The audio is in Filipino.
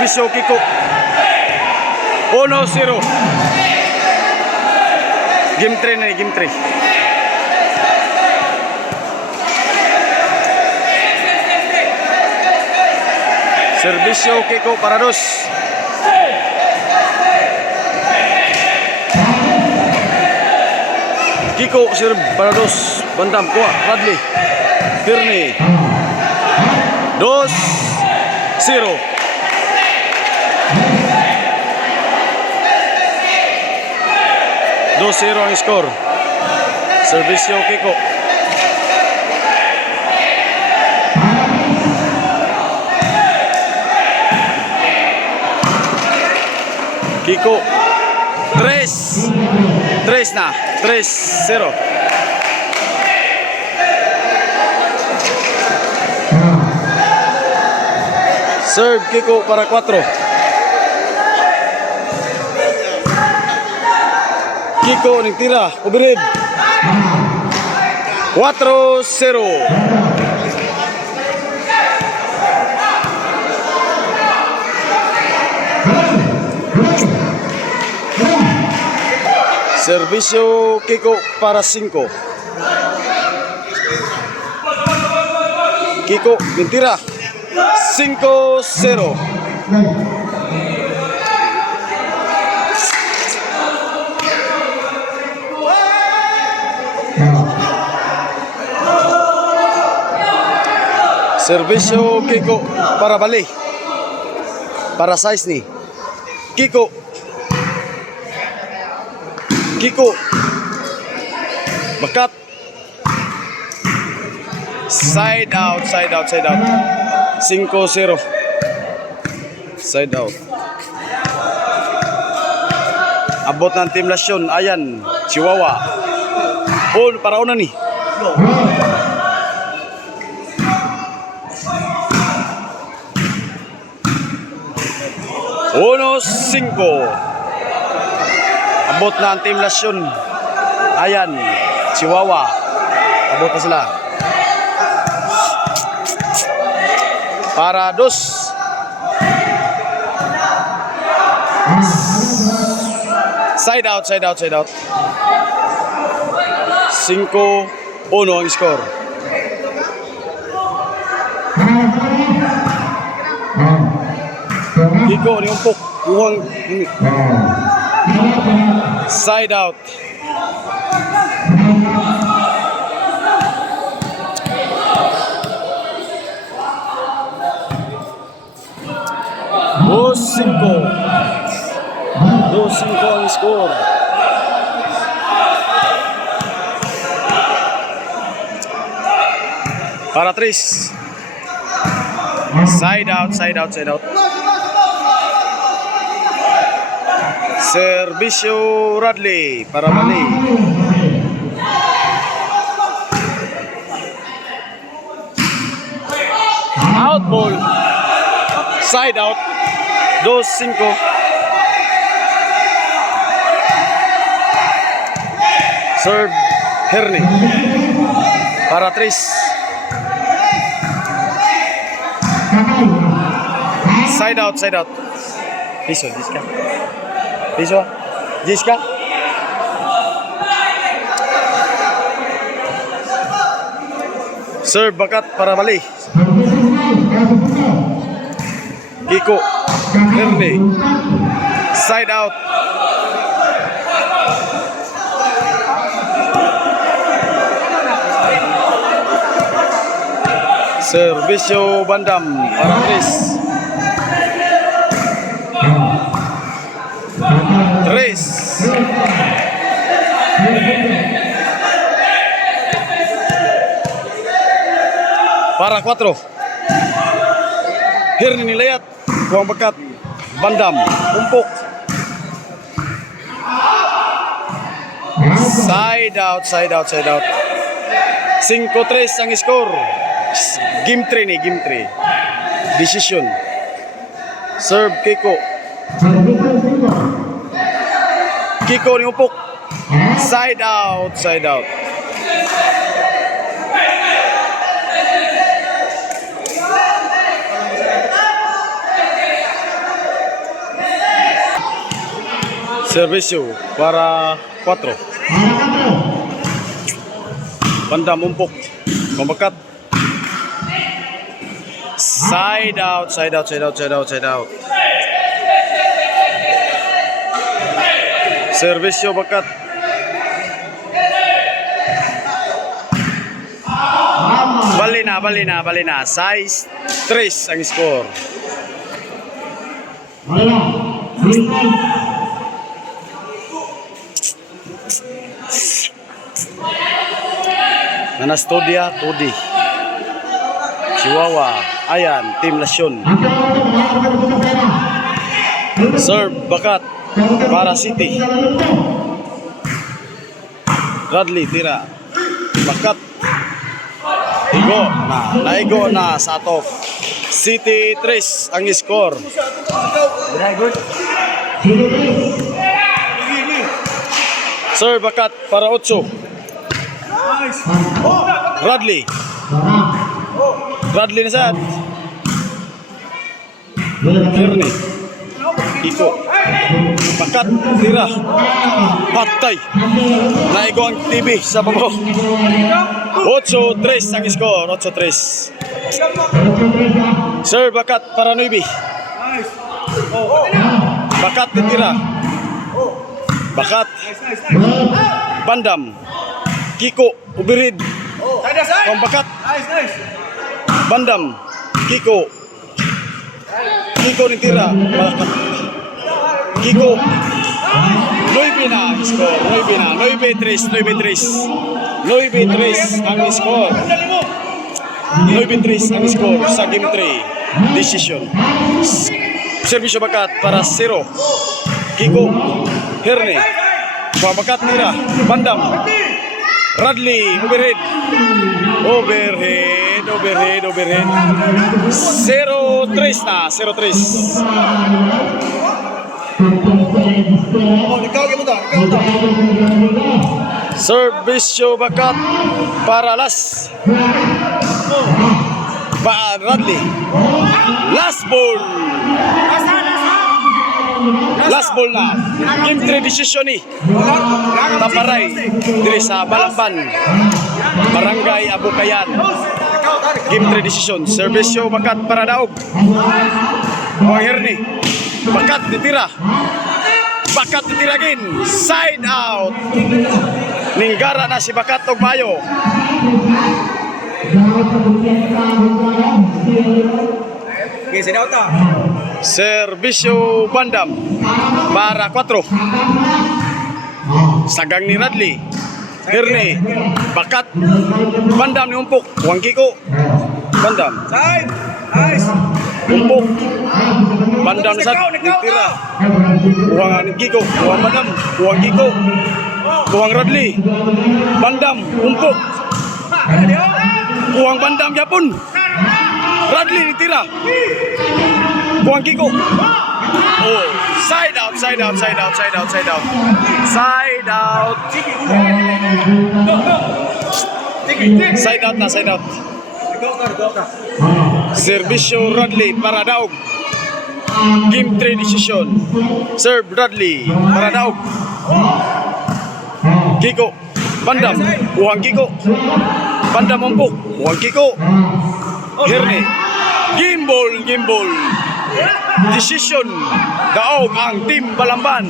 Servisyo Kiko. 1-0. Game 3 na, game 3. Servisyo Kiko para 2. Kiko serve para 2. Bandam kuha Radley. Tierney. 2-0. Ang score. Servisyo Kiko. Kiko 3 na 3-0. Serve Kiko para 4. Kiko ning tira, overhead. 4-0. Servisyo Kiko para 5. Kiko mentira. 5-0. Servisyo Kiko para bali. Para size ni. Kiko. Bakat. Side out. 5-0. Side out. Abot ng Team Lasyon. Ayan, Chihuahua. Para una ni. Uno 5. Abot na ang Team Lasyon. Ayan, Chihuahua. Abot na sila. Para 2. Side out. 5-1 ang score. Kiko ni umpok. Side out. Dos 5 ang score. Para 3. Side out. Servisyo Radley para bali. Out ball. Side out. 2-5. Serve Herney para 3. Side out. Jiska. Serve bakat para bali. Kiko Herney. Side out. Servisyo Bandam para 3. Para 4. Herney nilayat. Buang bakat. Bandam. Umpok. Side out. 5-3 ang score. Game 3 ni, game 3. Decision. Serve Kiko. Kiko ni umpok. Side out. Servisyo para 4. Banda mumpok. Pambakat. Side out, side out, side out, side out, side out. Servisyo bakat. Bali na. Size 3 ang score. Anastodia, Tudi. Chihuahua, ayan, Team Lasyon. Serve, bakat, para City. Radley, tira. Bakat. Igo na, naigo na sa top. City 3 ang score. Serve, bakat, para 8. Radley. Radley na sad. Kearney. Iko. Bakat. Tira. Patay. Naigo ang TV sa babaw. 8-3 ang score. 8-3. Sir, bakat para 9. Bakat tira. Bakat. Bandam. Kiko. Ubirid. Pambakat. Bandam. Kiko. Kiko ni tira. Bakat. Kiko. 9 na ang score. 9 na. 9-3. 9-3. 9-3 ang score. 9-3 ang score sa game 3. Decision. Servisyo bakat para 0. Kiko. Herne. Pambakat tira. Bandam. Radley. Overhead. Overhead. 0-3 na. 0-3. Servisyo bakat para Las. Radley. Last ball. Last ball na. Game 3 decision ni. Taparay. Diri sa Balamban. Barangay Abukayan. Game 3 decision. Servisyo bakat para Daog. Herne. Bakat ditira. Bakat ditiragin. Side out. Ninggara na si Bakat og mayo. Servisyo Bandam para 4. Sagang ni Radley. Herne. Bakat. Bandam ni umpok. Huwag Kiko. Bandam. Nice. Umpok. Bandam na sa tira. Huwag Kiko. Huwag Bandam. Huwag Kiko. Huwag Radley. Bandam. Umpok. Huwag Bandam yapon. Radley tira. Huwag Kiko. Oh, side out. Side out. Side out. Servisyo Radley para Daog. Game 3 decision. Serve Radley para Daog. Kiko. Bandam. Huwag Kiko. Bandam umpok. Huwag Kiko. Herne. Game ball. Decision. Daog ang Team Balamban.